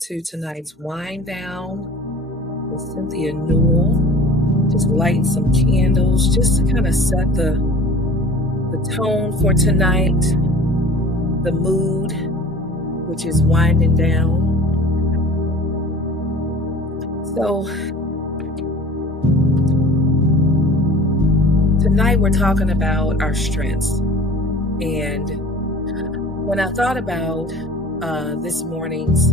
to tonight's wind down with Cynthia Newell. Just lighting some candles just to kind of set the tone for tonight, the mood, which is winding down. So tonight we're talking about our strengths. And when I thought about this morning's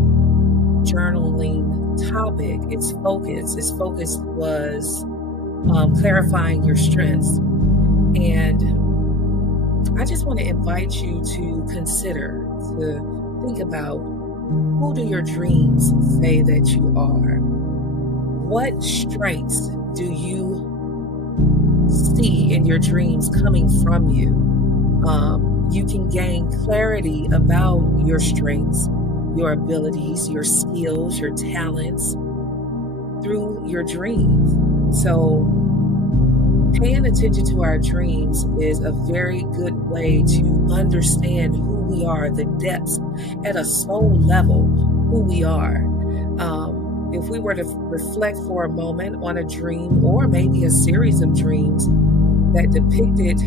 journaling topic, its focus was clarifying your strengths. And I just want to invite you to consider, to think about, who do your dreams say that you are? What strengths do you see in your dreams coming from you? You can gain clarity about your strengths, your abilities, your skills, your talents through your dreams. So paying attention to our dreams is a very good way to understand who we are, the depths at a soul level, who we are. If we were to reflect for a moment on a dream, or maybe a series of dreams that depicted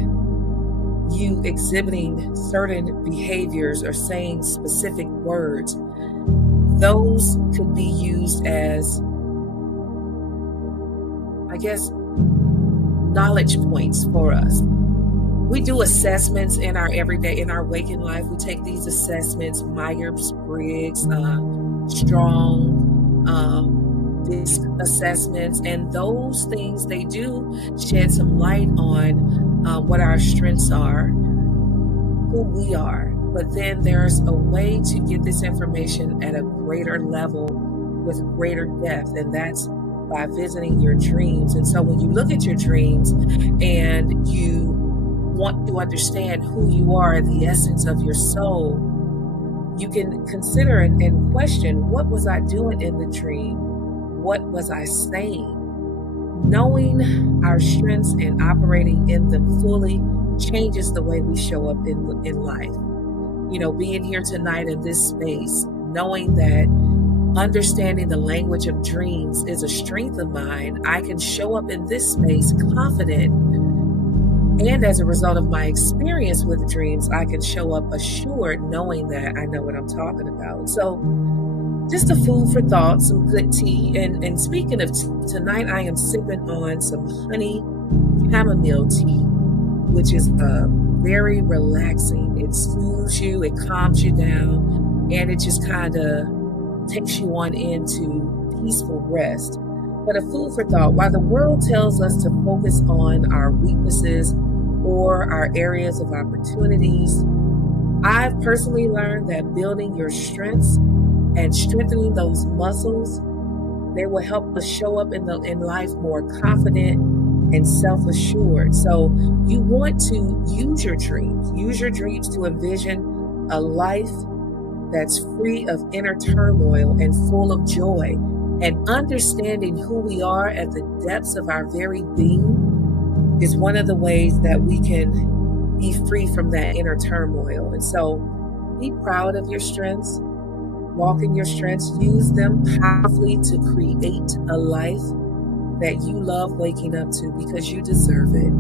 you exhibiting certain behaviors or saying specific words, those could be used as, I guess, knowledge points for us. We do assessments in our everyday, in our waking life. We take these assessments, Myers-Briggs, Strong, DISC assessments, and those things, they do shed some light on what our strengths are, who we are. But then there's a way to get this information at a greater level with greater depth, and that's by visiting your dreams. And so when you look at your dreams and you want to understand who you are, the essence of your soul, you can consider and question, what was I doing in the dream? What was I saying? Knowing our strengths and operating in them fully changes the way we show up in life. You know, being here tonight in this space, knowing that understanding the language of dreams is a strength of mine, I can show up in this space confident. And as a result of my experience with dreams, I can show up assured, knowing that I know what I'm talking about. So just a food for thought, some good tea. And speaking of tea, tonight I am sipping on some honey chamomile tea, which is very relaxing. It soothes you, it calms you down, and it just kind of takes you on into peaceful rest. But a food for thought, while the world tells us to focus on our weaknesses or our areas of opportunities, I've personally learned that building your strengths and strengthening those muscles, they will help us show up in life more confident and self-assured. So you want to use your dreams to envision a life that's free of inner turmoil and full of joy. And understanding who we are at the depths of our very being is one of the ways that we can be free from that inner turmoil. And so be proud of your strengths, walk in your strengths, use them powerfully to create a life that you love waking up to, because you deserve it.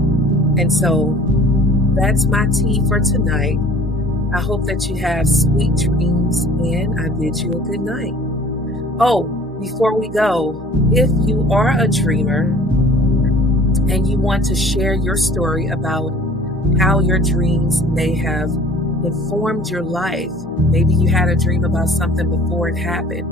And so that's my tea for tonight. I hope that you have sweet dreams, and I bid you a good night. Oh, before we go, if you are a dreamer and you want to share your story about how your dreams may have informed your life, maybe you had a dream about something before it happened.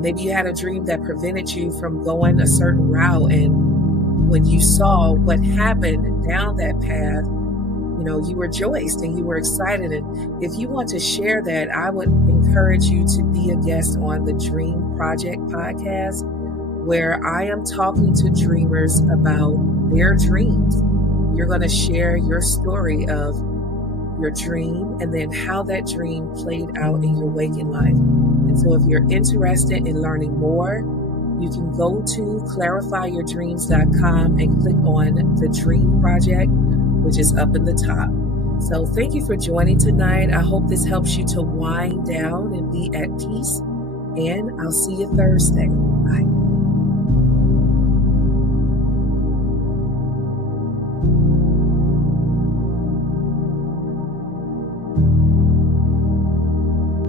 Maybe you had a dream that prevented you from going a certain route, and when you saw what happened down that path, you know, you rejoiced and you were excited. And if you want to share that, I would encourage you to be a guest on the Dream Project podcast, where I am talking to dreamers about their dreams. You're going to share your story of your dream and then how that dream played out in your waking life. And so if you're interested in learning more, you can go to clarifyyourdreams.com and click on the Dream Project, which is up in the top. So thank you for joining tonight. I hope this helps you to wind down and be at peace And I'll see you Thursday. Bye.